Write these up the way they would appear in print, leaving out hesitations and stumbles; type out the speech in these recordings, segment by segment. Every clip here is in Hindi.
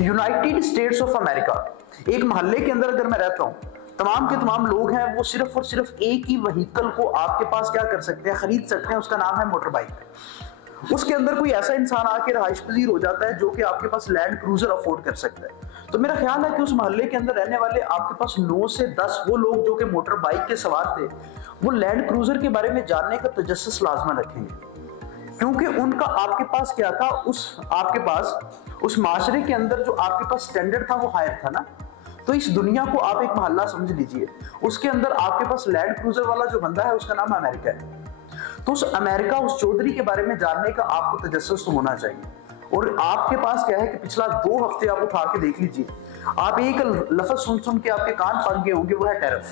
यूनाइटेड स्टेट्स ऑफ अमेरिका, एक मोहल्ले के अंदर अगर मैं रहता हूँ, तमाम के तमाम लोग हैं, वो सिर्फ और सिर्फ एक ही व्हीकल को आपके पास क्या कर सकते हैं, खरीद सकते हैं, उसका नाम है मोटर बाइक। उसके अंदर कोई ऐसा इंसान आके रहाइश पजीर हो जाता है जो कि आपके पास लैंड क्रूजर अफोर्ड कर सकता है। तो मेरा ख्याल है कि उस मोहल्ले के अंदर रहने वाले आपके पास 9 से 10 वो लोग जो कि मोटर बाइक के सवार थे, वो लैंड क्रूजर के बारे में जानने का तजस्सुस लाजमन रखेंगे, क्योंकि उनका आपके पास क्या था, आपके पास उस माशरे के अंदर जो आपके पास स्टैंडर्ड था वो हायर था ना। तो इस दुनिया को आप एक मोहल्ला समझ लीजिए, उसके अंदर आपके पास लैंड क्रूजर वाला जो बंदा है उसका नाम अमेरिका है। तो उस अमेरिका, उस चौधरी के बारे में जानने का आपको तजस्सुस होना चाहिए। और आपके पास क्या है कि पिछला 2 हफ्ते आप उठा के देख लीजिए, आप एक लफ्ज सुन सुन के आपके कान पक गए होंगे, वो है टैरिफ।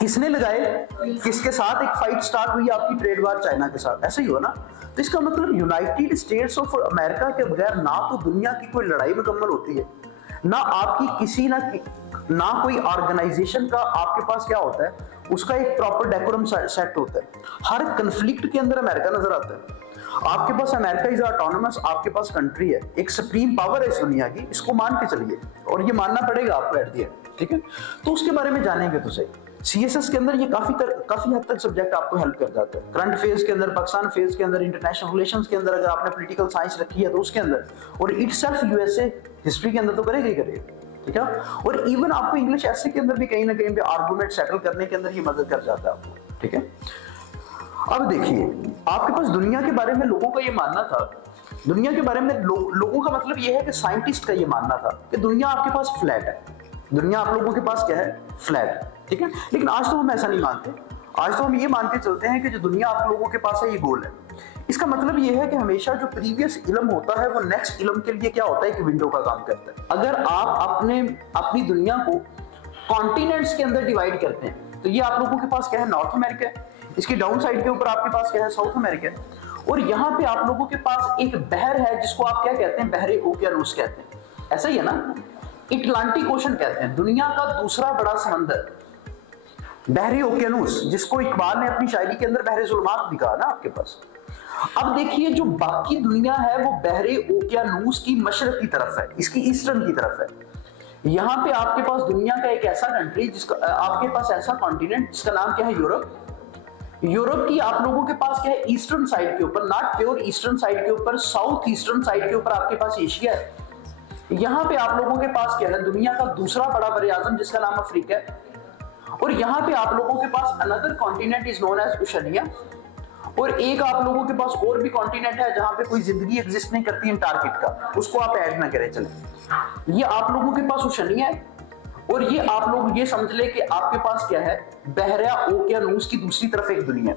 किसने लगाए, किसके साथ एक फाइट स्टार्ट हुई आपकी, ट्रेड वार चाइना के साथ, ऐसा ही हो ना। तो इसका मतलब यूनाइटेड स्टेट्स ऑफ अमेरिका के बगैर ना तो दुनिया की कोई लड़ाई मुकम्मल होती है, ना आपकी किसी ना कोई ऑर्गेनाइजेशन का आपके पास क्या होता है, उसका एक प्रॉपर डेकोरम सेट होता है। हर कन्फ्लिक्ट के अंदर अमेरिका नजर आता है। आपके पास अमेरिका इज ऑटोनोमस, आपके पास कंट्री है, एक सुप्रीम पावर है इस दुनिया की, इसको मान के चलिए, और ये मानना पड़ेगा आपको एट द एंड, ठीक है। तो उसके बारे में जानेंगे तो सही। सीएसएस के अंदर ये काफी हद तक सब्जेक्ट आपको हेल्प कर जाता है। करंट अफेयर्स के अंदर, पाकिस्तान अफेयर्स के अंदर, इंटरनेशनल रिलेशंस के अंदर, अगर आपने पॉलिटिकल साइंस रखी है तो उसके अंदर, और इटसेल्फ यूएसए हिस्ट्री के अंदर तो करेगा ही करेगा, ठीक है। और इवन आपको इंग्लिश ऐसे के अंदर भी कहीं ना कहीं पे आर्गुमेंट सेटल करने के अंदर ये मदद कर जाता है आपको, ठीक है। अब देखिए, आपके पास दुनिया के बारे में लोगों का ये मानना था, दुनिया के बारे में लोगों का मतलब ये है कि साइंटिस्ट का ये मानना था कि दुनिया आपके पास फ्लैट है, दुनिया आप लोगों के पास क्या है, फ्लैट है, ठीक है। लेकिन आज तो हम ऐसा नहीं मानते, आज तो हम ये मानते चलते हैं कि जो दुनिया आप लोगों के पास है ये गोल है। इसका मतलब ये है कि हमेशा जो प्रीवियस इल्म होता है वो नेक्स्ट इल्म के लिए क्या होता है, कि विंडो का काम करता है। अगर आप अपनी दुनिया को कॉन्टिनेंट्स के अंदर डिवाइड करते हैं, तो ये आप लोगों के पास क्या है, नॉर्थ अमेरिका है, इसकी डाउन साइड के ऊपर आपके पास क्या है, साउथ अमेरिका है, और यहाँ पे आप लोगों के पास एक बहर है जिसको आप क्या कहते हैं, बहरे ओकियानूस कहते हैं, ऐसा ही है ना। अटलांटिक ओशन कहते हैं, दुनिया का दूसरा बड़ा समंदर, बहरे ओकियानूस, जिसको इकबाल ने अपनी शायरी के अंदर बहरे जुल्मात भी कहा ना आपके पास। अब देखिए, जो बाकी दुनिया है वो बहरे ओकियानूस की मशरक की तरफ है, इसकी ईस्टर्न की तरफ है। यहाँ पे आपके पास दुनिया का एक ऐसा कंट्री, जिसका आपके पास ऐसा कॉन्टिनेंट जिसका नाम क्या है, यूरोप। यूरोप की आप लोगों के पास क्या है, ईस्टर्न साइड के ऊपर, नॉट प्योर ईस्टर्न साइड के ऊपर, साउथ ईस्टर्न साइड के ऊपर आपके पास एशिया है। यहाँ पे आप लोगों के पास क्या है, दुनिया का दूसरा बड़ा बरे-आज़म जिसका नाम अफ्रीका है, और यहाँ पे आप लोगों के पास another continent is known as Oceania, और एक आप लोगों के पास और भी कॉन्टिनेंट है जहाँ पे कोई जिंदगी एग्जिस्ट नहीं करती, अंटार्कटिका, उसको आप ऐड ना करें चले। ये आप लोगों के पास ओशनिया है, और ये आप लोग ये समझ ले कि आपके पास क्या है, बहरा ओकियानूस की दूसरी तरफ एक दुनिया।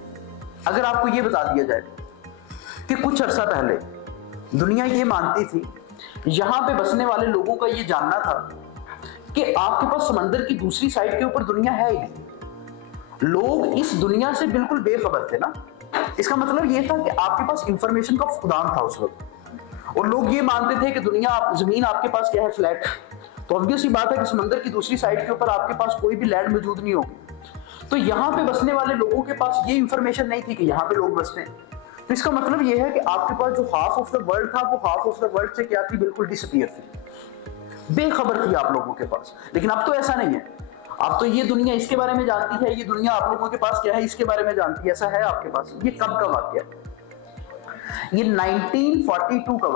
अगर आपको ये बता दिया जाए कि कुछ अरसा पहले दुनिया ये मानती थी, यहाँ पे बसने वाले लोगों का ये जानना था कि आपके पास समंदर की दूसरी साइड के ऊपर दुनिया है ही नहीं, लोग इस दुनिया से बिल्कुल बेखबर थे ना। इसका मतलब ये था कि आपके पास इंफॉर्मेशन का फुकदान था उस वक्त, और लोग ये मानते थे कि जमीन आपके पास क्या है, फ्लैट। तो ऑब्वियस ही बात है कि समंदर की दूसरी साइड के ऊपर आपके पास कोई भी लैंड मौजूद नहीं होगी। तो यहाँ पे बसने वाले लोगों के पास ये इंफॉर्मेशन नहीं थी कि यहाँ पे लोग बसते हैं। तो इसका मतलब ये है कि आपके पास जो हाफ ऑफ द वर्ल्ड था, वो हाफ ऑफ द वर्ल्ड से क्या थी, बिल्कुल डिसअपीयर थी, बेखबर थी आप लोगों के पास। लेकिन अब तो ऐसा नहीं है, अब तो ये दुनिया इसके बारे में जानती है, ये दुनिया आप लोगों के पास क्या है, इसके बारे में जानती है, ऐसा है आपके पास। ये कब का वाकया है, ये 1492 का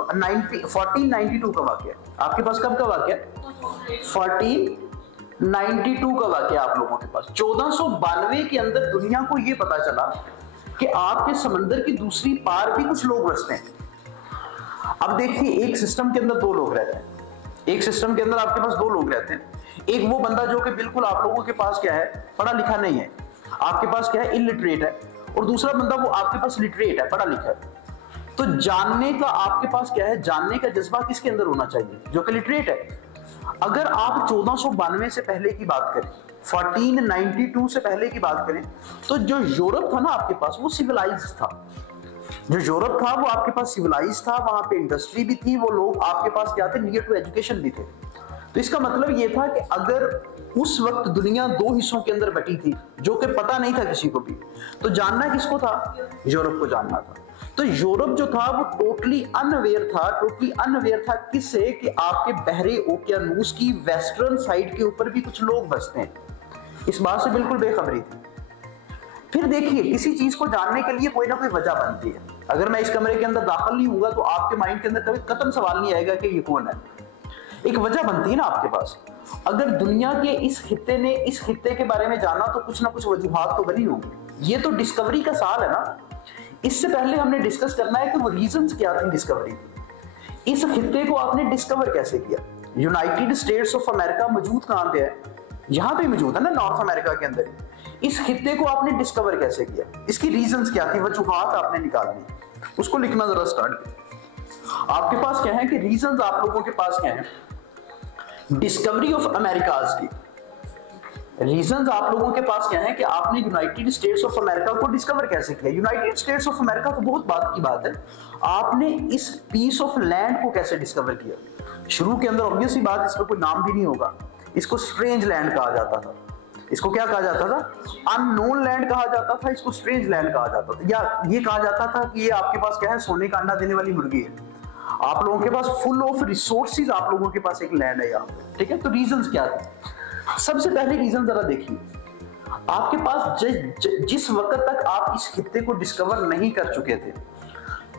वाकया है आपके पास। कब का वाकया, 1492 का वाकया आप लोगों के पास। 1492 के अंदर दुनिया को ये पता चला कि आपके समंदर की दूसरी पार भी कुछ लोग बसते हैं। अब देखिए, एक सिस्टम के अंदर 2 लोग रहते हैं, एक सिस्टम के अंदर आपके पास 2 लोग रहते हैं। एक वो बंदा जो कि बिल्कुल आप लोगों के पास क्या है, पढ़ा लिखा नहीं है, आपके पास क्या है, इलिटरेट है, और दूसरा बंदा वो आपके पास लिटरेट है, पढ़ा लिखा है। तो जानने का आपके पास क्या है, जानने का जज्बा किसके अंदर होना चाहिए, जो कि लिटरेट है। अगर आप 1492 से पहले की बात करें, 1492 से पहले की बात करें, तो जो यूरोप था ना आपके पास, वो सिविलाइज था। जो यूरोप था वो आपके पास सिविलाइज था, वहां पे इंडस्ट्री भी थी, वो लोग आपके पास क्या थे, नियर टू एजुकेशन भी थे। तो इसका मतलब ये था कि अगर उस वक्त दुनिया 2 हिस्सों के अंदर बटी थी, जो कि पता नहीं था किसी को भी, तो जानना किसको था, यूरोप को जानना था। तो यूरोप जो था वो टोटली अनअवेयर था किससे, कि आपके बहरे ओकियानूस की वेस्टर्न साइड के ऊपर भी कुछ लोग बसते हैं, इस बात से बिल्कुल बेखबरी थी। फिर देखिए, किसी चीज को जानने के लिए कोई ना कोई वजह बनती है। अगर मैं इस कमरे के अंदर दाखिल नहीं हुआ तो आपके माइंड के अंदर कभी कतई सवाल नहीं आएगा कि ये कौन है। एक वजह बनती है ना आपके पास। अगर दुनिया के इस खित्ते ने इस खित्ते के बारे में जाना तो कुछ ना कुछ वजूहात तो बनी होगी। ये तो डिस्कवरी का साल है ना। इससे पहले हमने डिस्कस करना है कि वो रीजंस क्या थे डिस्कवरी की। इस खित्ते को आपने डिस्कवर कैसे किया। यूनाइटेड स्टेट्स ऑफ अमेरिका मौजूद कहां पे है, यहां पे मौजूद है ना, नॉर्थ अमेरिका के अंदर। इस खित्ते को आपने डिस्कवर कैसे किया, इसकी रीजंस क्या थी, वजूहात आपने निकालनी, उसको लिखना जरा स्टार्ट किया। आपके पास क्या है कि रीजंस आप लोगों के पास क्या है डिस्कवरी ऑफ अमेरिकाज की। रीजंस आप लोगों के पास क्या है कि आपने यूनाइटेड स्टेट्स ऑफ अमेरिका को डिस्कवर कैसे किया। यूनाइटेड स्टेट्स ऑफ अमेरिका तो बहुत बात की बात है, आपने इस पीस ऑफ लैंड को कैसे डिस्कवर किया। शुरू के अंदर ऑब्वियस ही बात, इसका कोई नाम भी नहीं होगा, इसको स्ट्रेंज लैंड कहा जाता था। इसको क्या कहा जाता था, अननोन लैंड कहा जाता था, इसको स्ट्रेंज लैंड कहा जाता था, या ये कहा जाता था कि ये आपके पास क्या है, सोने का अंडा देने वाली मुर्गी है। आप लोगों के पास फुल ऑफ रिसोर्सेज, आप लोगों के पास एक लैंड है यहाँ, ठीक है। तो रीजंस क्या थे, सबसे पहले रीजन जरा देखिए। आपके पास जिस वक्त तक आप इस खित्ते को डिस्कवर नहीं कर चुके थे,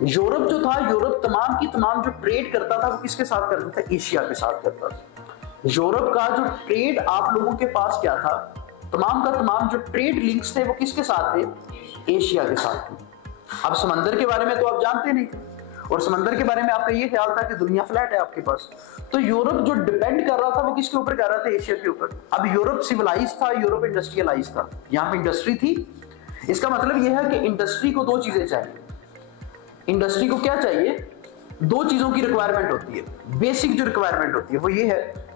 यूरोप जो था, यूरोप तमाम की तमाम जो ट्रेड करता था वो किसके साथ करता था, एशिया के साथ करता था। यूरोप का जो ट्रेड आप लोगों के पास क्या था, तमाम का तमाम जो ट्रेड लिंक्स थे वो किसके साथ थे, एशिया के साथ थे। अब समंदर के बारे में तो आप जानते नहीं थे, और समंदर के बारे में आपका ये ख्याल था कि दुनिया फ्लैट है आपके पास। तो यूरोप जो डिपेंड कर रहा था वो किसके ऊपर कर रहा था, एशिया के ऊपर। अब यूरोप सिविलाइज था, यूरोप इंडस्ट्रियलाइज था, यहाँ पे इंडस्ट्री थी। इसका मतलब यह है कि इंडस्ट्री को दो चीजें चाहिए। इंडस्ट्री को क्या चाहिए, दो चीजों की रिक्वायरमेंट होती है। बेसिक जो रिक्वायरमेंट होती है वो ये है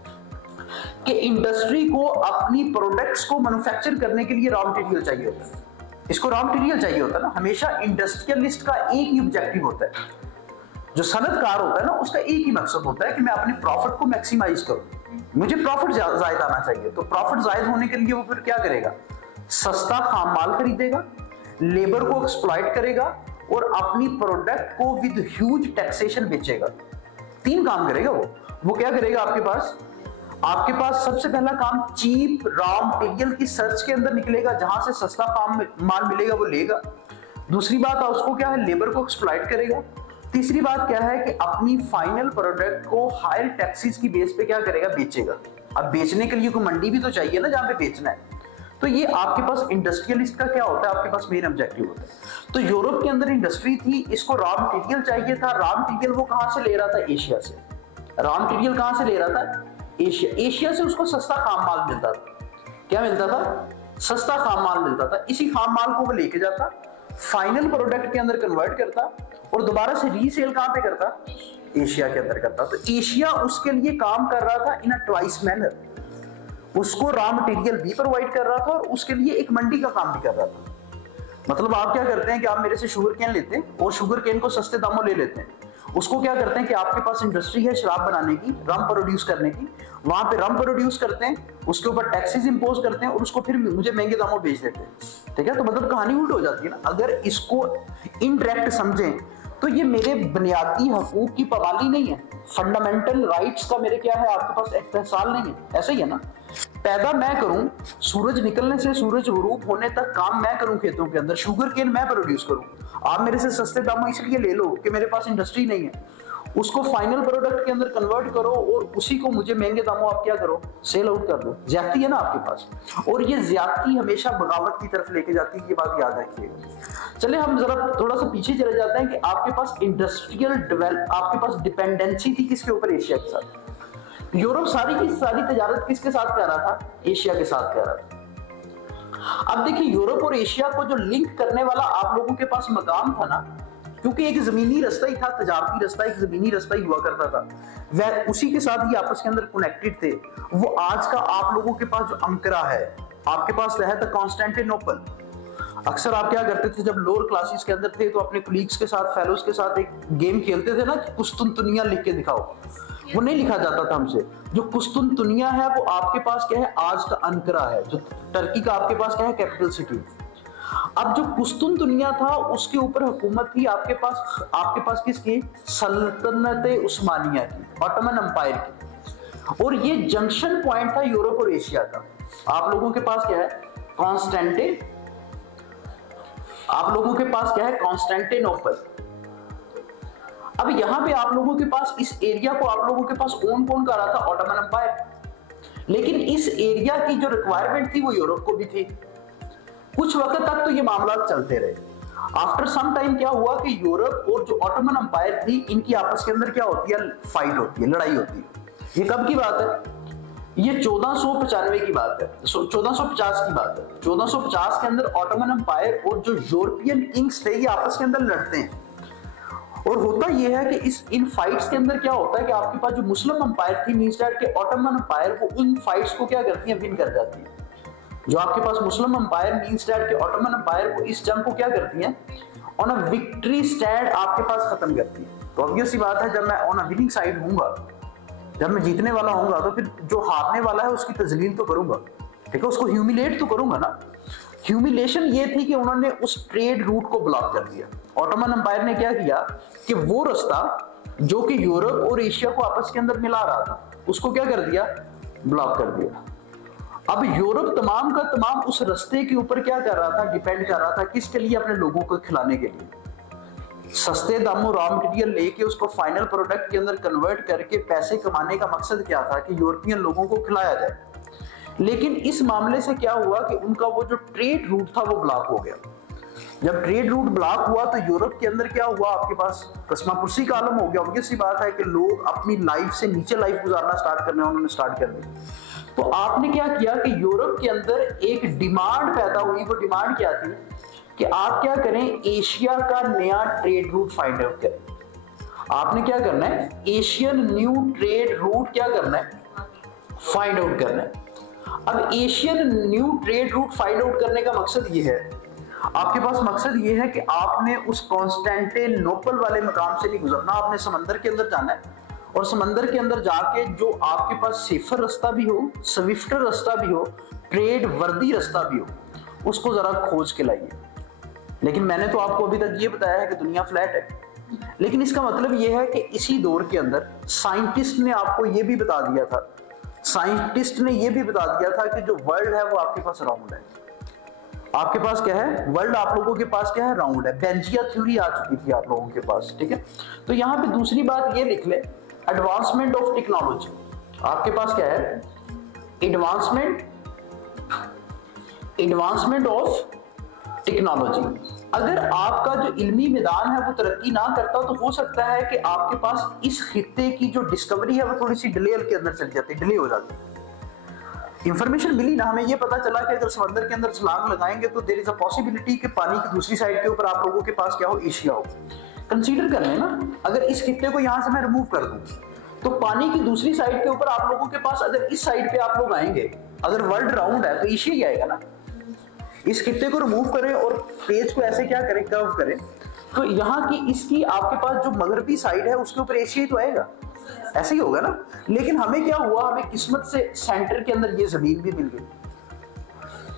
कि इंडस्ट्री को अपनी प्रोडक्ट्स को मैन्युफैक्चर करने के लिए रॉ मटेरियल चाहिए होता है। इसको रॉ मटेरियल चाहिए होता है ना। हमेशा इंडस्ट्रियलिस्ट का एक ही ऑब्जेक्टिव होता है, जो सनतकार होता है ना, उसका एक ही मकसद होता है कि मैं अपने प्रॉफिट को मैक्सिमाइज करूं, मुझे प्रॉफिट जायद आना चाहिए। तो प्रॉफिट जायद होने के लिए वो फिर क्या करेगा, सस्ता खाम माल खरीदेगा, लेबर को एक्सप्लॉइट करेगा और अपनी प्रोडक्ट को विद ह्यूज टैक्सेशन बेचेगा। तीन काम करेगा वो क्या करेगा, आपके पास सबसे पहला काम चीप रॉ मटेरियल की सर्च के अंदर निकलेगा, जहां से सस्ता काम माल मिलेगा वो लेगा। दूसरी बात उसको क्या है, लेबर को एक्सप्लॉइट करेगा। तीसरी बात क्या है कि अपनी फाइनल प्रोडक्ट को हायर टैक्सेस की बेस पे क्या करेगा, बेचेगा। अब बेचने के लिए कोई मंडी भी तो चाहिए ना जहां पे बेचना है। तो ये आपके पास इंडस्ट्रियलिस्ट का क्या होता है, आपके पास मेन ऑब्जेक्टिव होता है। तो यूरोप के अंदर इंडस्ट्री थी, इसको रॉ मटेरियल चाहिए था। रॉ मटेरियल वो कहां से ले रहा था, एशिया से। रॉ मटेरियल कहां से ले रहा था, एशिया से। उसको सस्ता खाम माल मिलता था। क्या मिलता था, सस्ता खाम माल मिलता था। इसी खाम माल को वो लेके जाता, फाइनल प्रोडक्ट के अंदर कन्वर्ट करता और दोबारा से रीसेल कहां पे करता, एशिया के अंदर करता। तो एशिया उसके लिए काम कर रहा था इन अ ट्वाइस मैनर। उसको रॉ मटेरियल भी प्रोवाइड कर रहा था और उसके लिए एक मंडी का काम भी कर रहा था। मतलब आप क्या करते हैं कि आप मेरे से शुगर केन लेते हैं और शुगर केन को सस्ते दामों ले लेते हैं। उसको क्या करते हैं कि आपके पास इंडस्ट्री है शराब बनाने की, रम प्रोड्यूस करने की, वहां पे रम प्रोड्यूस करते हैं, उसके ऊपर टैक्सेस इंपोज करते हैं और उसको फिर मुझे महंगे दामों बेच देते हैं। ठीक है, तो मतलब कहानी उल्ट हो जाती है ना। अगर इसको इनडायरेक्ट समझें तो ये मेरे बुनियादी हकूक की पाबंदी नहीं है, फंडामेंटल राइट्स का मेरे क्या है, आपके पास इस्तेहसाल नहीं है। ऐसा ही है ना, पैदा मैं करूं, सूरज निकलने से सूरज गुरूब होने तक काम मैं करूं खेतों के अंदर, शुगर केन मैं प्रोड्यूस करूं। आप मेरे से सस्ते दामों इसलिए ले लो कि मेरे पास इंडस्ट्री नहीं है। उसको फाइनल प्रोडक्ट के अंदर कन्वर्ट करो और उसी को मुझे महंगे दामों आप क्या करो, सेल आउट कर दो। ज्यादती है ना आपके पास, और ये ज्यादती हमेशा बगावत की तरफ लेके जाती है, ये बात याद रखिएगा। चले हम जरा थोड़ा सा पीछे चले जाते हैं कि आपके पास इंडस्ट्रियल डेवलप, आपके पास डिपेंडेंसी थी किसके ऊपर, एशिया के साथ। यूरोप सारी की सारी तजारत किसके साथ कर रहा था, एशिया के साथ कर रहा था। अब देखिए, यूरोप और एशिया को जो लिंक करने वाला आप लोगों के पास मकाम था ना, क्योंकि एक जमीनी रास्ता ही था, तजारती रास्ता, एक जमीनी रास्ता ही हुआ करता था, वह उसी के साथ ही आपस के अंदर कनेक्टेड थे। वो आज का आप लोगों के पास जो अंकरा है, आपके पास रहा था कॉन्स्टेंटिनोपल। अक्सर आप क्या करते थे जब लोअर क्लासेस के अंदर थे तो अपने कुलीग्स के साथ, फेलोज के साथ एक गेम खेलते थे ना, कुस्तुनतुनिया लिख के दिखाओ। वो नहीं लिखा जाता था हमसे। जो कुस्तुनतुनिया है वो आपके पास क्या है, आज का अंकरा है, जो टर्की का आपके पास क्या है, कैपिटल सिटी। अब जो पुश्तून दुनिया था उसके ऊपर हुकूमत थी आपके पास किसकी? सल्तनत उस्मानिया की, ऑटोमन एम्पायर की। और ये जंक्शन पॉइंट था यूरोप और एशिया का। आप लोगों के पास क्या है? कॉन्स्टेंटिनोपल। अब यहां पे आप लोगों के पास इस एरिया को आप लोगों के पास ओन कौन कर रहा था? Ottoman empire. लेकिन इस एरिया की जो रिक्वायरमेंट थी वो यूरोप को भी थी। कुछ वक्त तक तो ये मामला चलते रहे। आफ्टर सम टाइम क्या हुआ कि यूरोप और जो ऑटोमन एम्पायर थी इनकी आपस के अंदर क्या होती है? फाइट होती है, लड़ाई होती है। ये कब की बात है? ये 1495 की बात है, 1450 की बात है। 1450 के अंदर ऑटोमन एम्पायर और जो यूरोपियन किंग्स थे ये आपस के अंदर लड़ते हैं। और होता यह है कि इन फाइट्स के अंदर क्या होता है कि आपके पास जो मुस्लिम एम्पायर थी मीन स्टेट के ऑटोमन एम्पायर वो इन फाइट्स को क्या करती है? विन कर जाती है। जो आपके पास मुस्लिम एम्पायर मीन स्टेट के ऑटोमन एम्पायर को इस जंग को क्या करती है? ऑन अ विक्ट्री स्टैंड आपके पास खत्म करती है। तो ऑब्वियस सी बात है जब मैं ऑन अ विनिंग साइड हूंगा, जब मैं जीतने वाला हूंगा, तो फिर जो हारने वाला है उसकी तजलील तो करूंगा, ठीक है, उसको ह्यूमिलेट तो करूंगा ना। ह्यूमिलेशन ये थी कि उन्होंने उस ट्रेड रूट को ब्लॉक कर दिया। ऑटोमन एम्पायर ने क्या किया कि वो रास्ता जो कि यूरोप और एशिया को आपस के अंदर मिला रहा था उसको क्या कर दिया? ब्लॉक कर दिया। अब यूरोप तमाम का तमाम उस रास्ते के ऊपर क्या कर रहा था? डिपेंड कर रहा था किसके लिए? अपने लोगों को खिलाने के लिए। सस्ते दामों रॉ मटेरियल लेके उसको फाइनल प्रोडक्ट के अंदर कन्वर्ट करके पैसे कमाने का मकसद क्या था? कि यूरोपियन लोगों को खिलाया जाए। लेकिन इस मामले से क्या हुआ कि उनका वो जो ट्रेड रूट था वो ब्लॉक हो गया। जब ट्रेड रूट ब्लॉक हुआ तो यूरोप के अंदर क्या हुआ? आपके पास कस्मापुरसी का आलम हो गया। ऑब्वियस सी बात है कि लोग अपनी लाइफ से नीचे लाइफ गुजारना स्टार्ट करने उन्होंने स्टार्ट कर दिया। तो आपने क्या किया कि यूरोप के अंदर एक डिमांड पैदा हुई। वो डिमांड क्या थी कि आप क्या करें? एशिया का नया ट्रेड रूट फाइंड आउट करें। आपने क्या करना है? एशियन न्यू ट्रेड रूट क्या करना है? फाइंड आउट करना है। अब Asian new trade route find out करने का मकसद ये है, आपके पास मकसद ये है कि आपने उस कॉन्स्टेंटिनोपल वाले मकाम से नहीं गुजरना, आपने समंदर के अंदर जाना है। और समंदर के अंदर जाके जो आपके पास सेफर रास्ता भी हो, स्विफ्टर रास्ता भी हो, ट्रेड वर्दी रास्ता भी हो, उसको जरा खोज के लाइए। लेकिन मैंने तो आपको अभी तक ये बताया है कि दुनिया फ्लैट है। लेकिन इसका मतलब ये है कि इसी दौर के अंदर साइंटिस्ट ने आपको ये भी बता दिया था, कि जो वर्ल्ड है वो आपके पास राउंड है। आपके पास क्या है? वर्ल्ड आप लोगों के पास क्या है? राउंड है। बेंजिया थ्योरी आ चुकी थी आप लोगों के पास, ठीक है। तो यहाँ पे दूसरी बात ये लिख ले, एडवांसमेंट ऑफ टेक्नोलॉजी। आपके पास क्या है? Advancement of technology. अगर आपका जो इल्मी मैदान है वो तरक्की ना करता तो हो सकता है कि आपके पास इस खित्ते की जो डिस्कवरी है वो थोड़ी सी डिले के अंदर चल जाती, डिले हो जाती। इंफॉर्मेशन मिली ना, हमें ये पता चला कि अगर समंदर के अंदर छलांग लगाएंगे तो देयर इज अ पॉसिबिलिटी कि पानी की दूसरी साइड के ऊपर आप लोगों के पास क्या हो? एशिया हो। कंसीडर कर लेना, अगर इस खित्ते को यहां से मैं रिमूव कर दूं तो पानी की दूसरी साइड के ऊपर आप लोगों के पास, अगर इस साइड पे आप लोग आएंगे, अगर वर्ल्ड राउंड है तो एशिया ही आएगा ना। इस खित्ते को रिमूव करें और पेज को ऐसे क्या करें? कर्व करें, तो यहाँ की इसकी आपके पास जो मगरबी साइड है उसके ऊपर एशिया ही तो आएगा, ऐसे ही होगा ना। लेकिन हमें क्या हुआ? हमें किस्मत से सेंटर के अंदर ये जमीन भी मिल गई।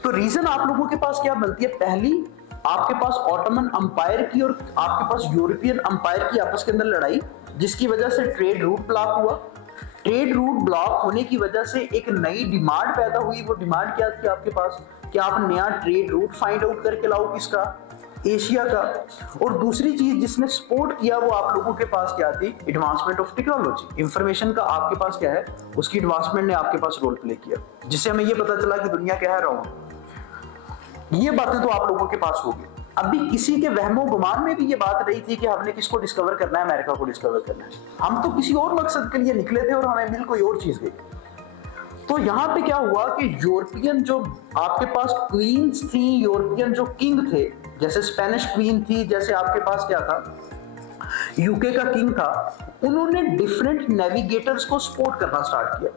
तो रीजन आप लोगों के पास क्या बनती है? पहली आपके पास ऑटोमन एम्पायर की और आपके पास यूरोपियन एम्पायर की आपस के अंदर लड़ाई, जिसकी वजह से ट्रेड रूट ब्लॉक हुआ। ट्रेड रूट ब्लॉक होने की वजह से एक नई डिमांड पैदा हुई। वो डिमांड क्या थी आपके पास? कि आप नया ट्रेड रूट फाइंड आउट करके लाओ, किसका? एशिया का। और दूसरी चीज जिसने सपोर्ट किया वो आप लोगों के पास क्या थी? Advancement of technology. इंफॉर्मेशन का आपके पास क्या है? उसकी एडवांसमेंट ने आपके पास रोल प्ले किया, जिससे हमें ये पता चला कि दुनिया क्या है? राउंड। ये बातें तो आप लोगों के पास होगी। अभी किसी के वहमो गुमान में भी ये बात नहीं थी कि हमने किसको डिस्कवर करना है? अमेरिका को डिस्कवर करना है। हम तो किसी और मकसद के लिए निकले थे और हमें मिल कोई और चीज गई। तो यहाँ पे क्या हुआ कि यूरोपियन जो आपके पास क्वींस थी, यूरोपियन जो किंग थे, जैसे स्पेनिश क्वीन थी, जैसे आपके पास क्या था? यूके का किंग था, उन्होंने डिफरेंट नेविगेटर्स को सपोर्ट करना स्टार्ट किया।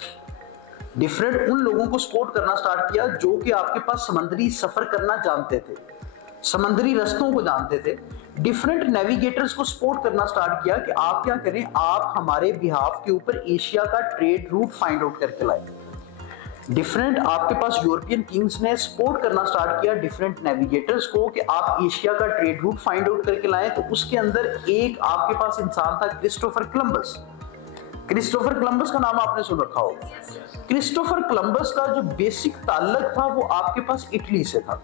डिफरेंट उन लोगों को सपोर्ट करना स्टार्ट किया जो कि आपके पास समुद्री सफर करना जानते थे, समंदरी रास्तों को जानते थे। डिफरेंट नेविगेटर्स को सपोर्ट करना स्टार्ट किया कि आप क्या करें? आप हमारे बिहाफ के ऊपर एशिया का ट्रेड रूट फाइंड आउट करके लाए। डिफरेंट आपके पास यूरोपियन किंग्स ने सपोर्ट करना स्टार्ट किया डिफरेंट नेविगेटर्स को कि आप एशिया का ट्रेड रूट फाइंड आउट करके लाएं। तो उसके अंदर एक आपके पास इंसान था क्रिस्टोफर कोलंबस। क्रिस्टोफर कोलंबस का नाम आपने सुन रखा होगा। क्रिस्टोफर कोलंबस का जो बेसिक ताल्लुक था वो आपके पास इटली से था।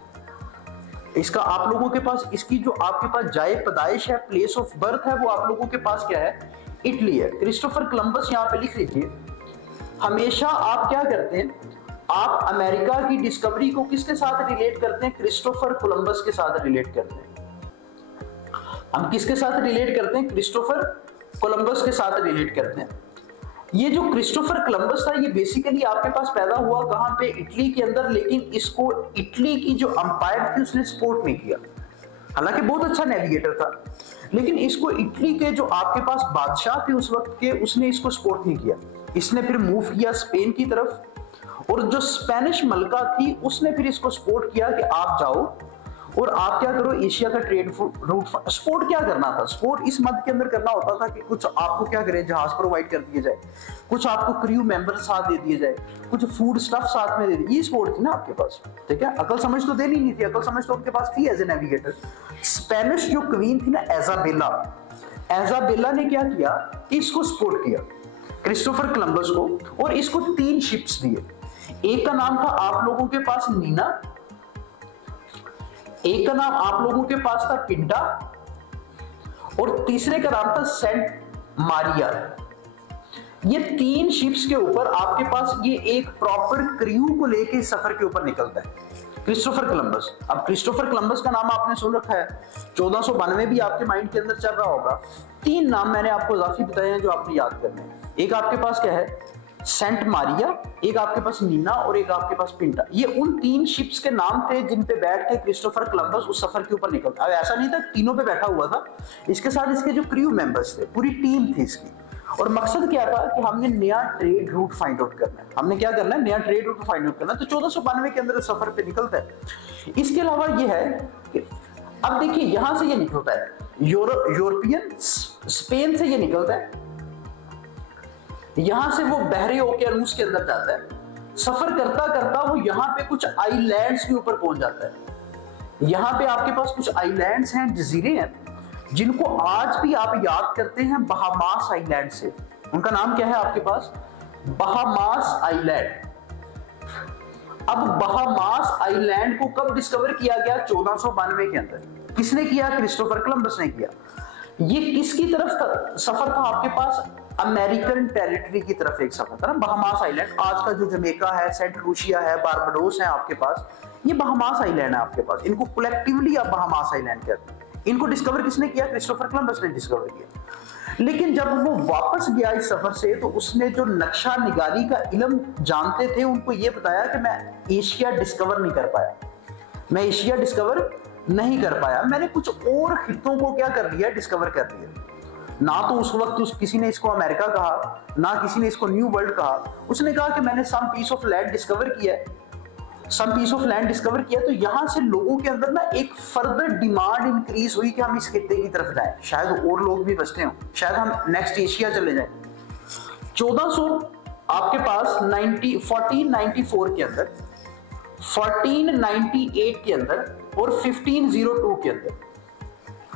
इसका आप लोगों के पास इसकी जो आपके पास जाए पैदाइश है, प्लेस ऑफ बर्थ है, वो आप लोगों के पास क्या है, इटली है। क्रिस्टोफर कोलंबस यहाँ पे लिख लीजिए। हमेशा आप क्या करते हैं, आप अमेरिका की डिस्कवरी को किसके साथ रिलेट करते हैं, क्रिस्टोफर कोलंबस के साथ रिलेट करते हैं। हम किसके साथ रिलेट करते हैं, क्रिस्टोफर कोलंबस के साथ रिलेट करते हैं। ये जो क्रिस्टोफर कोलंबस था ये बेसिकली आपके पास पैदा हुआ कहां पे, इटली के अंदर। लेकिन इसको इटली की जो अंपायर थी उसने सपोर्ट नहीं किया। हालांकि बहुत अच्छा नेविगेटर था, लेकिन इसको इटली के जो आपके पास बादशाह थे उस वक्त के, उसने इसको सपोर्ट नहीं किया। इसने फिर मूव किया स्पेन की तरफ, और जो स्पेनिश मलका थी उसने फिर इसको सपोर्ट किया कि आप जाओ और आप क्या करो, एशिया का ट्रेड रूट। सपोर्ट क्या करना था, सपोर्ट इस मद के अंदर करना होता था कि कुछ आपको क्या करें, जहाज प्रोवाइड कर दिए जाए, कुछ आपको क्रू मेंबर साथ दे दिए जाए, कुछ फूड स्टफ साथ में दे दिए। ये सपोर्ट थी ना आपके पास, ठीक है। अकल समझ तो देनी नहीं थी, अकल समझ तो उनके पास थी एज ए नेविगेटर। स्पेनिश जो क्वीन थी ना एजाबेला, एजाबेला ने क्या किया कि इसको सपोर्ट किया क्रिस्टोफर कोलंबस को, और इसको 3 शिप्स दिए। एक का नाम था आप लोगों के पास नीना, एक का नाम आप लोगों के पास था पिंटा, और तीसरे का नाम था सेंट मारिया। ये 3 शिप्स के ऊपर आपके पास ये एक प्रॉपर क्रू को लेके सफर के ऊपर निकलता है क्रिस्टोफर कोलंबस। अब क्रिस्टोफर कोलंबस का नाम आपने सुन रखा है, 1492 भी आपके माइंड के अंदर चल रहा होगा। 3 नाम मैंने आपको इजाफी बताए हैं जो आपने याद करने हैं। एक आपके पास क्या है, सेंट मारिया, एक आपके पास नीना, और एक आपके पास पिंटा। ये उन 3 शिप्स के नाम थे जिन पे बैठ के क्रिस्टोफर कोलंबस उस सफर के ऊपर निकलता। अब ऐसा नहीं था तीनों पे बैठा हुआ था, इसके साथ इसके जो क्रू मेंबर्स थे, पूरी टीम थी इसकी। और मकसद क्या था कि हमने नया ट्रेड रूट फाइंड आउट करना है। हमने क्या करना है, नया ट्रेड रूट फाइंड आउट करना है। तो 1492 के अंदर सफर पे निकलता है। इसके अलावा ये है कि अब देखिए यहां से ये निकलता है यूरोपियन, स्पेन से ये निकलता है, यहां से वो बहरे ओकेयानूस के अंदर जाता है। सफर करता करता वो यहाँ पे कुछ आइलैंड्स के ऊपर पहुंच जाता है। यहाँ पे आपके पास कुछ आइलैंड्स हैं, जजीरे हैं, जिनको आज भी आप याद करते हैं बहामास आइलैंड से। उनका नाम क्या है आपके पास, बहामास आइलैंड। अब बहामास आइलैंड को कब डिस्कवर किया गया, 1492 के अंदर। किसने किया, क्रिस्टोफर कोलंबस ने किया। ये किसकी तरफ सफर था आपके पास, अमेरिकन टेरिटरी की तरफ एक सफर था ना, बहामास आइलैंड। आज का जो जमैका है, सेंट लूसिया है, बारबाडोस है आपके पास, ये बहामास आइलैंड है आपके पास। इनको कलेक्टिवली आप बहामास आइलैंड कहते हैं। इनको डिस्कवर किसने किया, क्रिस्टोफर कोलंबस ने डिस्कवर किया। लेकिन जब वो वापस गया इस सफर से, तो उसने जो नक्शा निगारी का इल्म जानते थे उनको ये बताया कि मैं एशिया डिस्कवर नहीं कर पाया, मैं एशिया डिस्कवर नहीं कर पाया, मैंने कुछ और खित्तों को क्या कर लिया, डिस्कवर कर लिया। ना तो उस वक्त किसी ने इसको अमेरिका कहा, ना किसी ने इसको न्यू वर्ल्ड कहा। उसने कहा कि मैंने सम पीस ऑफ लैंड डिस्कवर किया है, सम पीस ऑफ लैंड डिस्कवर किया। तो यहां से लोगों के अंदर ना एक फर्दर डिमांड इंक्रीज हुई कि हम इस खित्ते की तरफ जाएं, शायद और लोग भी बचते हो, शायद हम नेक्स्ट एशिया चले जाएं। 1400 आपके पास 1494 के अंदर, 1498 के अंदर और 1502 के अंदर,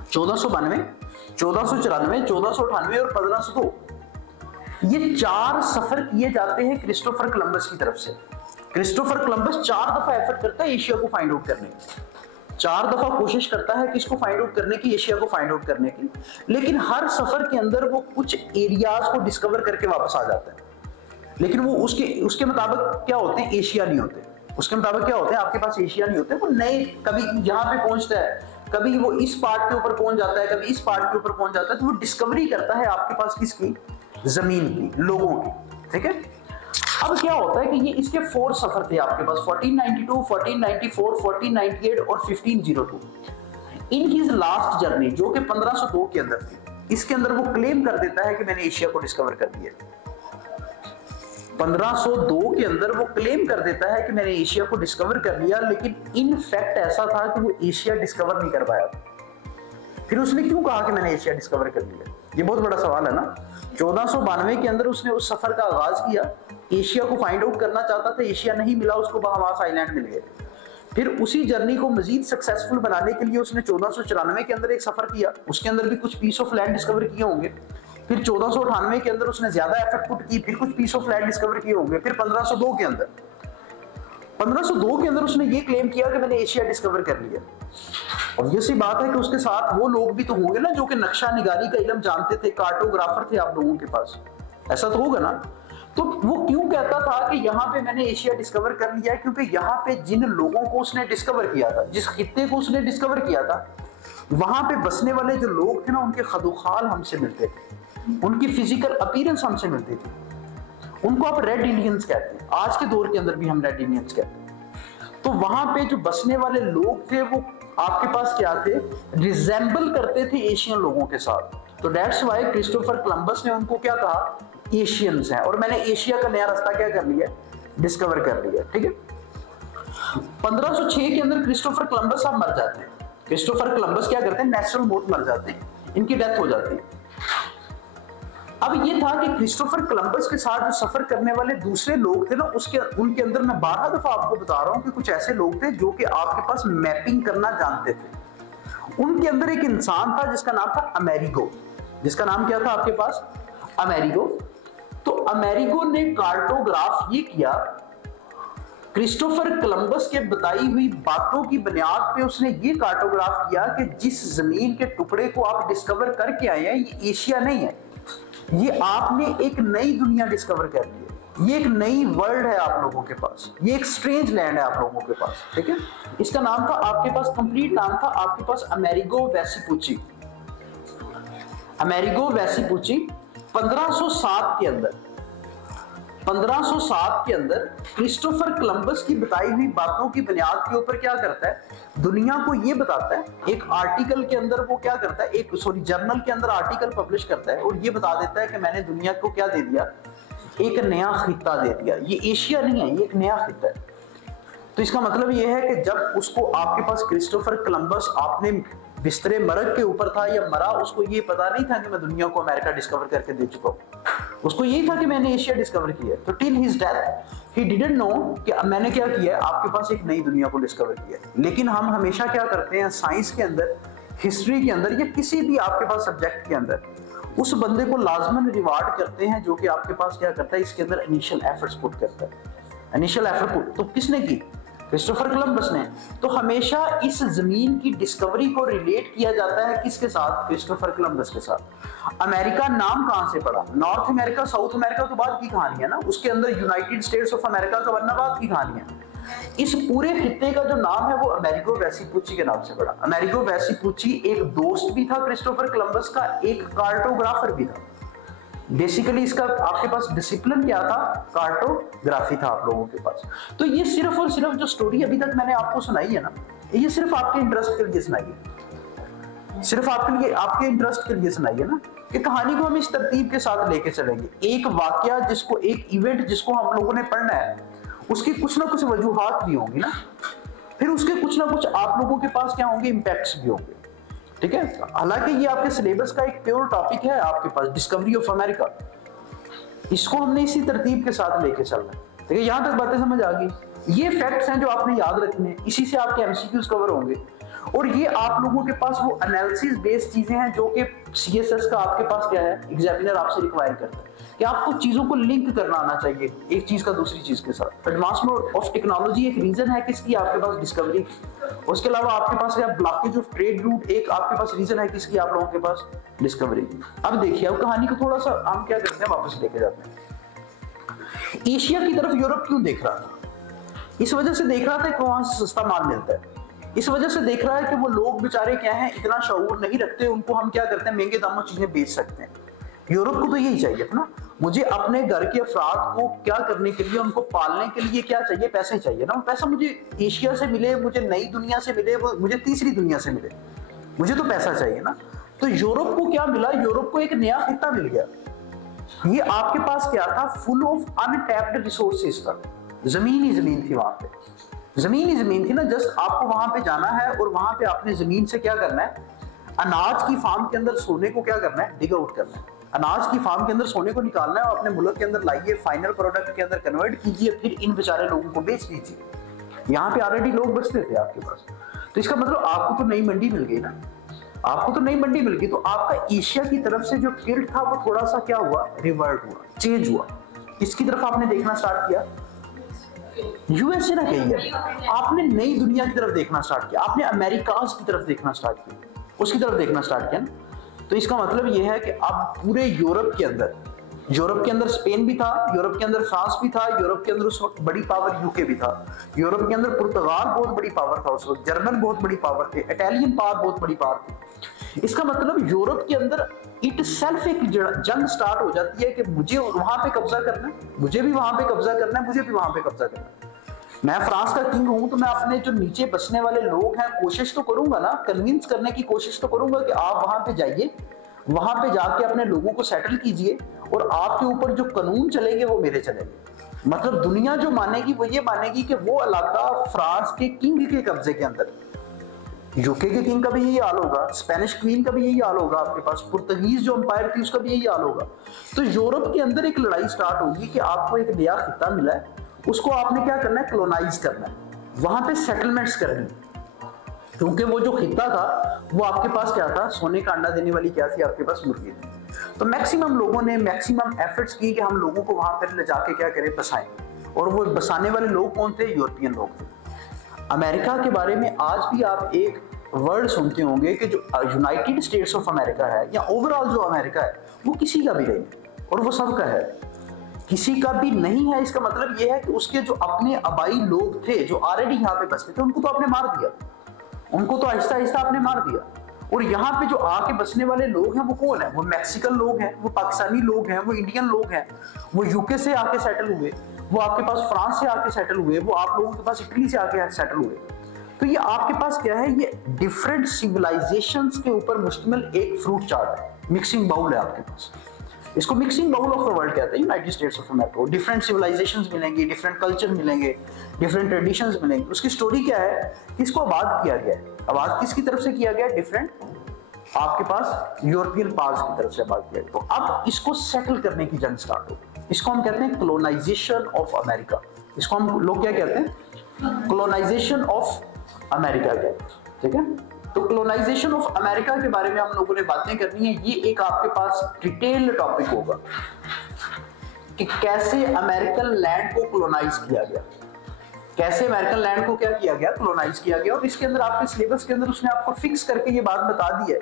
1492, 1494, 1498 और 1502, ये 4 सफर किए जाते हैं क्रिस्टोफर कोलंबस की तरफ से। क्रिस्टोफर कोलंबस 4 दफा एफर्ट करता है एशिया को फाइंड आउट करने की, 4 दफा कोशिश करता है किसको फाइंड आउट करने की, एशिया को फाइंड आउट करने की। लेकिन हर सफर के अंदर वो कुछ एरियाज को डिस्कवर करके वापस आ जाता है। लेकिन वो उसके मुताबिक क्या होते हैं, एशिया नहीं होते। उसके मुताबिक क्या होते हैं, आपके पास एशिया नहीं होते। वो नए, कभी यहाँ पे पहुंचता है, कभी वो इस पार्ट के ऊपर पहुंच जाता है, कभी इस पार्ट के ऊपर पहुंच जाता है। तो वो डिस्कवरी करता है आपके पास किसकी, जमीन की, लोगों की, ठीक है। अब क्या होता है कि ये इसके 4 सफर थे आपके पास, 1492, 1494, 1498 और 1502। इन हिज लास्ट जर्नी जो कि 1502 के अंदर थी, इसके अंदर वो क्लेम कर देता है कि मैंने एशिया को डिस्कवर कर दिया। 1502 के अंदर वो क्लेम कर देता है कि मैंने एशिया को डिस्कवर कर लिया। लेकिन इन फैक्ट ऐसा था कि वो एशिया डिस्कवर नहीं कर पाया। फिर उसने क्यों कहा कि मैंने एशिया डिस्कवर कर लिया? ये बहुत बड़ा सवाल है ना। 1492 के अंदर उसने उस सफर का आगाज किया, एशिया को फाइंड आउट करना चाहता था, एशिया नहीं मिला, उसको बहामास आइलैंड मिल गए। फिर उसी जर्नी को मजीद सक्सेसफुल बनाने के लिए उसने 1494 के अंदर एक सफर किया, उसके अंदर भी कुछ पीस ऑफ लैंड डिस्कवर किए होंगे। फिर 1498 के अंदर उसने ज्यादा एफर्ट पुट की, फिर कुछ पीस ऑफ लैंड डिस्कवर किए होंगे। फिर 1502 के अंदर उसने ये क्लेम किया कि मैंने एशिया डिस्कवर कर लिया। ऑब्वियसली बात है कि उसके साथ वो लोग भी तो होंगे ना जो कि नक्शा निगारी का इल्म जानते थे, कार्टोग्राफर थे आप लोगों के पास, ऐसा तो होगा ना। तो वो क्यों कहता था कि यहाँ पे मैंने एशिया डिस्कवर कर लिया? क्योंकि यहाँ पे जिन लोगों को उसने डिस्कवर किया था, जिस खित्ते को उसने डिस्कवर किया था, वहां पे बसने वाले जो लोग थे ना, उनके खदोखाल हमसे मिलते थे, उनकी फिजिकल अपीयरेंस हमसे मिलती थी। उनको आप रेड इंडियंस कहते हैं, आज के दौर के अंदर भी हम रेड इंडियंस कहते हैं। तो वहां पे जो बसने वाले लोग थे वो आपके पास क्या थे? रिजेंबल करते थे एशियन लोगों के साथ। तो दैट्स व्हाई क्रिस्टोफर कोलंबस ने उनको क्या कहा? एशियंस हैं, और मैंने एशिया का नया रास्ता क्या कर लिया? डिस्कवर कर लिया। ठीक है। 1506 के अंदर क्रिस्टोफर कोलंबस साहब मर जाते हैं। क्रिस्टोफर कोलंबस क्या करते हैं? नेचुरल मौत मर जाते हैं, इनकी डेथ हो जाती है। अब ये था कि क्रिस्टोफर कोलंबस के साथ जो सफर करने वाले दूसरे लोग थे ना, उनके अंदर मैं 12 दफा आपको बता रहा हूं कि कुछ ऐसे लोग थे जो कि आपके पास मैपिंग करना जानते थे। उनके अंदर एक इंसान था जिसका नाम था अमेरिगो। जिसका नाम क्या था आपके पास? अमेरिगो। तो अमेरिगो ने कार्टोग्राफ ये किया, क्रिस्टोफर कोलंबस के बताई हुई बातों की बुनियाद पे उसने ये कार्टोग्राफ किया कि जिस जमीन के टुकड़े को आप डिस्कवर करके आए हैं ये एशिया नहीं है, ये आपने एक नई दुनिया डिस्कवर कर ली है, ये एक नई वर्ल्ड है आप लोगों के पास, ये एक स्ट्रेंज लैंड है आप लोगों के पास। ठीक है। इसका नाम था आपके पास, कंप्लीट नाम था आपके पास अमेरिगो वेसिपुची। अमेरिगो वेसिपुची 1507 के अंदर क्रिस्टोफर कोलंबस की बताई हुई बातों की बुनियाद के ऊपर क्या करता है? दुनिया को ये बताता है, एक आर्टिकल के अंदर वो क्या करता है, एक जर्नल के अंदर आर्टिकल पब्लिश करता है और ये बता देता है कि मैंने दुनिया को क्या दे दिया? एक नया खित्ता दे दिया। ये एशिया नहीं है, ये एक नया खित्ता है। तो इसका मतलब ये है कि जब उसको आपके पास क्रिस्टोफर कोलंबस आपने बिस्तरे मरग के ऊपर था या मरा, उसको ये पता नहीं था कि मैं दुनिया को अमेरिका डिस्कवर करके दे चुका हूँ। उसको यही था कि मैंने एशिया डिस्कवर किया। तो till his death he didn't know कि मैंने क्या किया, आपके पास एक नई दुनिया को डिस्कवर किया। लेकिन हम हमेशा क्या करते हैं, साइंस के अंदर, हिस्ट्री के अंदर या किसी भी आपके पास सब्जेक्ट के अंदर उस बंदे को लाजमन रिवार्ड करते हैं जो कि आपके पास क्या करता है, इसके अंदर इनिशियल एफर्ट्स पुट करता है। इनिशियल एफर्ट पुट तो किसने की? क्रिस्टोफर कोलंबस ने। तो हमेशा इस जमीन की डिस्कवरी को रिलेट किया जाता है किसके साथ? क्रिस्टोफर कोलंबस के साथ। अमेरिका नाम कहां से पड़ा? नॉर्थ अमेरिका, साउथ अमेरिका तो बाद की कहानी है ना, उसके अंदर यूनाइटेड स्टेट्स ऑफ अमेरिका का बनना बाद की कहानी है। इस पूरे खित्ते का जो नाम है वो अमेरिगो वेसिपुची के नाम से पड़ा। अमेरिगो वेसिपुची एक दोस्त भी था क्रिस्टोफर कोलंबस का, एक कार्टोग्राफर भी था। बेसिकली इसका आपके पास डिसिप्लिन क्या था? कार्टोग्राफी था आप लोगों के पास। तो ये सिर्फ और सिर्फ जो स्टोरी अभी तक मैंने आपको सुनाई है ना, ये सिर्फ आपके इंटरेस्ट के लिए सुनाई है, सिर्फ आपके इंटरेस्ट के लिए सुनाई है ना, कि कहानी को हम इस तरतीब के साथ लेके चलेंगे। एक वाकया जिसको, एक इवेंट जिसको हम लोगों ने पढ़ना है, उसकी कुछ ना कुछ वजूहात भी होंगी ना, फिर उसके कुछ ना कुछ आप लोगों के पास क्या होंगे? इम्पैक्ट्स भी होंगे। ठीक है। हालांकि ये आपके सिलेबस का एक प्योर टॉपिक है आपके पास, डिस्कवरी ऑफ अमेरिका, इसको हमने इसी तरतीब के साथ लेके चलना है। ठीक है। यहां तक बातें समझ आ गई। ये फैक्ट्स हैं जो आपने याद रखने हैं, इसी से आपके एमसीक्यूज कवर होंगे। और ये आप लोगों के पास वो एनालिसिस बेस्ड चीजें हैं जो कि सीएसएस का आपके पास क्या है, एग्जामिनर आपसे रिक्वायर करता है कि आपको चीजों को लिंक करना आना चाहिए एक चीज का दूसरी चीज के साथ। एडवांसमेंट ऑफ टेक्नोलॉजी एक रीजन है किसकी? आपके पास डिस्कवरी। उसके अलावा आपके पास क्या? ब्लॉकेज ऑफ ट्रेड रूट एक आपके पास रीजन है किसकी? आप लोगों के पास डिस्कवरी। अब देखिए, अब कहानी को थोड़ा सा हम क्या करते हैं, वापस लेके जाते हैं। एशिया की तरफ यूरोप क्यों देख रहा था? इस वजह से देख रहा था कि वहां से सस्ता माल मिलता है। इस वजह से देख रहा है कि वो लोग बेचारे क्या हैं, इतना शऊर नहीं रखते, उनको हम क्या करते हैं, महंगे दामों चीजें बेच सकते हैं। यूरोप को तो यही चाहिए था ना, मुझे अपने घर के अफराद को क्या करने के लिए, उनको पालने के लिए क्या चाहिए? पैसे चाहिए ना। पैसा मुझे एशिया से मिले, मुझे नई दुनिया से मिले, मुझे तीसरी दुनिया से मिले, मुझे तो पैसा चाहिए ना। तो यूरोप को क्या मिला? यूरोप को एक नया खित्ता मिल गया। ये आपके पास क्या था? फुल ऑफ अनटैप्ड रिसोर्सेज था। जमीन ही जमीन थी वहां पे, जमीन ही जमीन थी ना। जस्ट आपको वहां पे जाना है और वहां पे आपने जमीन से क्या करना है? अनाज की फार्म के अंदर सोने को क्या करना है, डिग आउट करना है। अनाज की फार्म के अंदर सोने को निकालना है और अपने मुल्क के अंदर लाइए, फाइनल प्रोडक्ट के अंदर कन्वर्ट कीजिए, फिर इन बेचारे लोगों को बेच दीजिए। यहाँ पे ऑलरेडी लोग बचते थे आपके पास, तो इसका मतलब आपको तो नई मंडी मिल गई ना, आपको तो नई मंडी मिल गई। तो आपका एशिया की तरफ से जो टिल्ट था वो थोड़ा सा क्या हुआ, रिवर्ट हुआ, चेंज हुआ। इसकी तरफ आपने देखना स्टार्ट किया, यूएसए ना कहिए, आपने नई दुनिया की तरफ देखना स्टार्ट किया, आपने अमेरिकास की तरफ देखना स्टार्ट किया, उसकी तरफ देखना स्टार्ट किया ना। तो इसका मतलब यह है कि अब पूरे यूरोप के अंदर स्पेन भी था, यूरोप के अंदर फ्रांस भी था, यूरोप के अंदर उस वक्त बड़ी पावर यूके भी था, यूरोप के अंदर पुर्तगाल बहुत बड़ी पावर था उस वक्त, जर्मन बहुत बड़ी पावर थे, इटालियन पावर बहुत बड़ी पावर थी। इसका मतलब यूरोप के अंदर इट सेल्फ एक जंग स्टार्ट हो जाती है कि मुझे वहां पे कब्जा करना है, मुझे भी वहां पे कब्जा करना है, मुझे भी वहां पे कब्जा करना है। मैं फ्रांस का किंग हूं तो मैं अपने जो नीचे बसने वाले लोग हैं कोशिश तो करूंगा ना, कन्विंस करने की कोशिश तो करूंगा कि आप वहां पे जाइए, वहां पे जाके अपने लोगों को सेटल कीजिए और आपके ऊपर जो कानून चलेंगे वो मेरे चलेंगे। मतलब दुनिया जो मानेगी वो ये मानेगी कि वो इलाका फ्रांस के किंग के कब्जे के अंदर, यूके के किंग का भी यही हाल होगा, स्पेनिश क्वीन का भी यही हाल होगा, आपके पास पुर्तगीज जो अंपायर थी उसका भी यही हाल होगा। तो यूरोप के अंदर एक लड़ाई स्टार्ट होगी कि आपको एक नया खिता मिला है, उसको आपने क्या करना है, कॉलोनाइज करना है, वहां पे सेटलमेंट्स करनी, क्योंकि वो जो खिता था वो आपके पास क्या था, सोने का अंडा देने वाली क्या थी, आपके पास मुर्गी थी। तो मैक्सिमम लोगों ने मैक्सिमम एफर्ट्स की कि हम लोगों को वहां पर ले जाके क्या करें, बसाएं। और वो बसाने वाले लोग कौन थे, यूरोपियन लोग थे। अमेरिका के बारे में आज भी आप एक वर्ड सुनते होंगे कि जो यूनाइटेड स्टेट्स ऑफ अमेरिका है या ओवरऑल जो अमेरिका है वो किसी का भी नहीं है और वो सबका है, किसी का भी नहीं है। इसका मतलब ये है कि उसके जो अपने आबाई लोग थे जो ऑलरेडी यहाँ पे बसते थे उनको तो आपने मार दिया, उनको तो आहिस्ता आहिस्ता आपने मार दिया। और यहाँ पे जो आके बसने वाले लोग हैं वो कौन है, वो मैक्सिकन लोग हैं, वो पाकिस्तानी लोग हैं, वो इंडियन लोग हैं, वो यूके से आके सेटल हुए, वो आपके पास फ्रांस से आके सेटल हुए, वो आप लोगों के पास इटली से आके सेटल हुए। तो ये आपके पास क्या है, ये डिफरेंट सिविलाइजेशंस के ऊपर मुश्तमिल एक फ्रूट चार्ट है, मिक्सिंग बाउल है आपके पास। इसको mixing bowl of the world कहते हैं United States of America. Different civilisations मिलेंगे, डिफरेंट कल्चर मिलेंगे, डिफरेंट ट्रेडिशंस मिलेंगे। उसकी स्टोरी क्या है, इसको आबाद किया गया है। आबाद किसकी तरफ से किया गया, डिफरेंट आपके पास यूरोपियन पावर्स की तरफ से आबाद किया गया। तो अब इसको सेटल करने की जंग स्टार्ट हो, इसको हम कहते हैं कॉलोनाइजेशन ऑफ अमेरिका। इसको हम लोग क्या कहते हैं, कॉलोनाइजेशन ऑफ अमेरिका कहते हैं, ठीक है। तो कॉलोनाइजेशन ऑफ अमेरिका के बारे में हम लोगों ने बातें करनी है। ये एक आपके पास डिटेल्ड टॉपिक होगा कि कैसे अमेरिकन लैंड को कॉलोनाइज किया गया, कैसे अमेरिकन लैंड को क्या किया गया, कॉलोनाइज किया गया। और इसके अंदर आपके सिलेबस के अंदर उसने आपको फिक्स करके ये बात बता दी है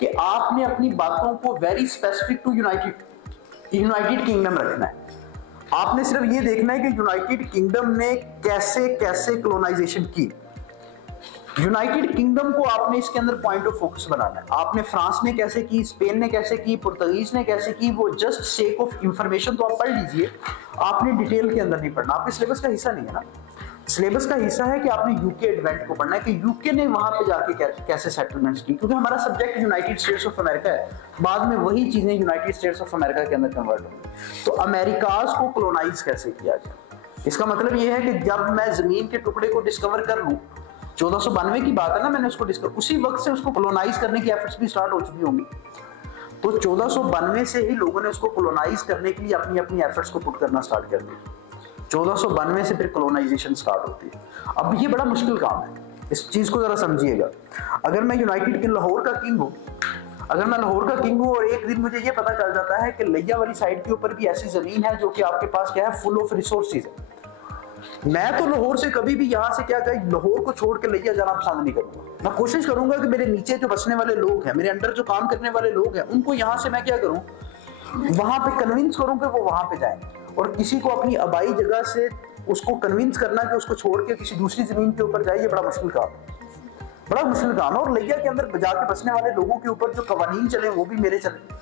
कि आपने अपनी बातों को very specific to United Kingdom रखना है। आपने सिर्फ ये देखना है कि यूनाइटेड किंगडम ने कैसे कैसे कॉलोनाइजेशन की। यूनाइटेड किंगडम को आपने इसके अंदर पॉइंट ऑफ फोकस बनाना है। आपने फ्रांस ने कैसे की, स्पेन ने कैसे की, पुर्तगीज ने कैसे की, वो जस्ट सेक ऑफ इंफॉर्मेशन तो आप पढ़ लीजिए, आपने डिटेल के अंदर नहीं पढ़ना, आपके सिलेबस का हिस्सा नहीं है ना। सिलेबस का हिस्सा है कि आपने यूके एडवेंट को पढ़ना है कि यूके ने वहां पे जाके कैसे सेटलमेंट्स की, क्योंकि हमारा subject United States of America है। बाद में वही चीजें यूनाइटेड स्टेट्स ऑफ अमेरिका के अंदर कन्वर्ट होंगी। तो अमेरिकाज को कॉलोनाइज कैसे किया गया, इसका मतलब ये है कि जब मैं जमीन के टुकड़े को डिस्कवर कर लूं, 1492 की बात है ना, मैंने उसको डिस्कवर, उसी वक्त से उसको कॉलोनाइज करने की एफर्ट्स भी स्टार्ट हो चुकी होंगी। तो 1492 से ही लोगों ने उसको कॉलोनाइज करने के लिए अपनी अपनी एफर्ट्स को पुट करना स्टार्ट कर दिया। 1492 से फिर कॉलोनाइजेशन स्टार्ट होती है। अब ये बड़ा मुश्किल काम है, इस चीज को जरा समझिएगा। अगर मैं यूनाइटेड के लाहौर का किंग हूँ, अगर मैं लाहौर का किंग हूँ और एक दिन मुझे ये पता चल जाता है कि लिया वाली साइड के ऊपर भी ऐसी जमीन है जो कि आपके पास क्या है, फुल ऑफ रिसोर्सेज है, मैं तो लाहौर से कभी भी यहाँ से क्या कहीं लाहौर को छोड़ के लिया जाना पसंद नहीं करूंगा। मैं कोशिश करूंगा कि मेरे नीचे जो बसने वाले लोग हैं, मेरे अंडर जो काम करने वाले लोग हैं, उनको यहाँ से मैं क्या करूं, वहां पे कन्विंस करूं कि वो वहां पे जाएं। और किसी को अपनी आबाई जगह से उसको कन्विंस करना कि उसको छोड़ के किसी दूसरी जमीन के ऊपर जाए, ये बड़ा मुश्किल काम है, बड़ा मुश्किल काम है। और लिया के अंदर जाके बसने वाले लोगों के ऊपर जो कवानीन चले वो भी मेरे चले,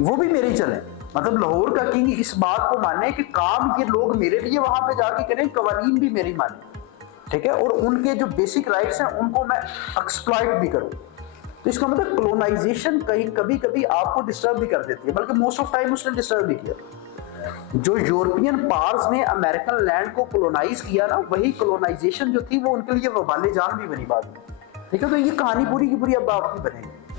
वो भी मेरे ही चले। मतलब लाहौर का किंग इस बात को माने कि काम ये लोग मेरे लिए वहां पे जाके करें, कवानीन भी मेरी माने, ठीक है, और उनके जो बेसिक राइट्स हैं उनको मैं एक्सप्लॉइट भी करूं। तो इसका मतलब कॉलोनाइजेशन कभी कभी आपको डिस्टर्ब भी कर देती है, बल्कि मोस्ट ऑफ टाइम उसने डिस्टर्ब भी किया। जो यूरोपियन पावर्स ने अमेरिकन लैंड को कॉलोनाइज किया ना, वही कॉलोनाइजेशन जो थी वो उनके लिए वबाले जान भी बनी बात है। ठीक है, तो ये कहानी पूरी की पूरी अब आपकी बनेगी।